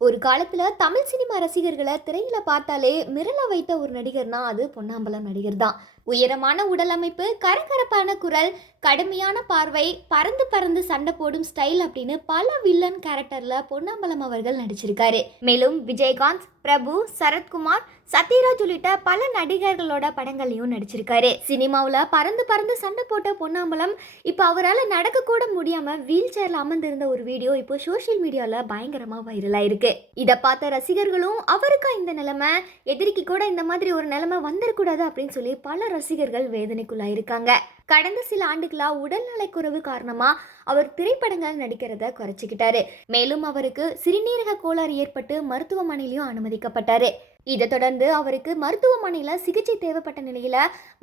ஒரு காலத்துல தமிழ் சினிமா ரசிகர்களை திரையில பார்த்தாலே மிரள வைத்த ஒரு நடிகர்னா அது பொன்னாம்பலம் நடிகர் தான். உயரமான உடல் அமைப்பு, கரகரப்பான குரல், கடுமையான பார்வை, பறந்து பறந்து சண்டை போடும் ஸ்டைல் அப்படின்னு பல வில்லன் கேரக்டர்ல பொன்னாம்பலம் அவர்கள் நடிச்சிருக்காரு. மேலும் விஜயகாந்த், பிரபு, சரத்குமார், சத்யராஜ் உள்ளிட்ட பல நடிகர்களோட படங்களையும் நடிச்சிருக்காரு. சினிமாவில் பறந்து பறந்து சண்டை போட்ட பொன்னாம்பலம் இப்போ அவரால் நடக்க கூட முடியாம வீல் சேர்ல அமர்ந்திருந்த ஒரு வீடியோ இப்போ சோஷியல் மீடியால பயங்கரமா வைரலா இருக்கு. இதை பார்த்த ரசிகர்களும் அவருக்கா இந்த நிலைமை, எதிரிக்கு கூட இந்த மாதிரி ஒரு நிலைமை வந்துடக்கூடாது அப்படின்னு சொல்லி பல ரசிகர்கள் வேதனைக்குள்ளாயிருக்காங்க. கடந்த சில ஆண்டுகளா உடல்நலக்குறைவு காரணமா அவர் திரைப்படங்கள் நடிக்கிறத குறைச்சிக்கிட்டாரு. மேலும் அவருக்கு சிறுநீரக கோளாறு ஏற்பட்டு மருத்துவமனையிலும் அனுமதிக்கப்பட்டாரு. இதை தொடர்ந்து அவருக்கு மருத்துவமனையில சிகிச்சை தேவைப்பட்ட நிலையில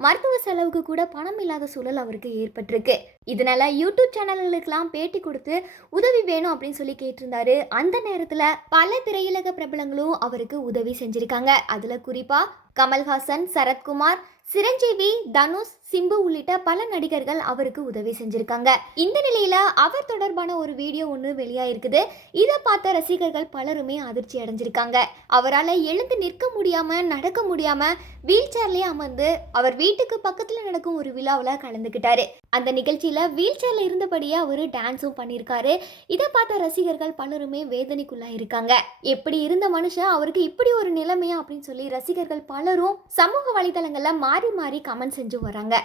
மருத்துவ செலவுக்கு கூட பணம் இல்லாத சூழல் அவருக்கு ஏற்பட்டிருக்கு. இதனால யூடியூப் சேனல்களுக்கெல்லாம் பேட்டி கொடுத்து உதவி வேணும் அப்படின்னு சொல்லி கேட்டிருந்தாரு. அந்த நேரத்துல பல திரையுலக பிரபலங்களும் அவருக்கு உதவி செஞ்சிருக்காங்க. அதுல குறிப்பா கமல்ஹாசன், சரத்குமார், சிரஞ்சீவி, தனுஷ், சிம்பு உள்ளிட்ட பல நடிகர்கள் அவருக்கு உதவி செஞ்சிருக்காங்க. இந்த நிலையில அவர் தொடர்பான ஒரு வீடியோ ஒன்று வெளியாயிருக்குது. இதை பார்த்த ரசிகர்கள் பலருமே அதிர்ச்சி அடைஞ்சிருக்காங்க. அவரால் எழுந்து நிற்க முடியாம, நடக்க முடியாம வீல் சேர்லயே அமர்ந்து அவர் வீட்டுக்கு பக்கத்துல நடக்கும் ஒரு விழாவில் கலந்துக்கிட்டாரு. அந்த நிகழ்ச்சியில வீல் சேர்ல இருந்தபடியே அவரு டான்ஸும் பண்ணியிருக்காரு. இதை பார்த்த ரசிகர்கள் பலருமே வேதனைக்குள்ளா இருக்காங்க. எப்படி இருந்த மனுஷன் அவருக்கு இப்படி ஒரு நிலைமையா அப்படின்னு சொல்லி ரசிகர்கள் பலரும் சமூக வலைதளங்கள்ல மாறி மாறி கமெண்ட் செஞ்சு வராங்க.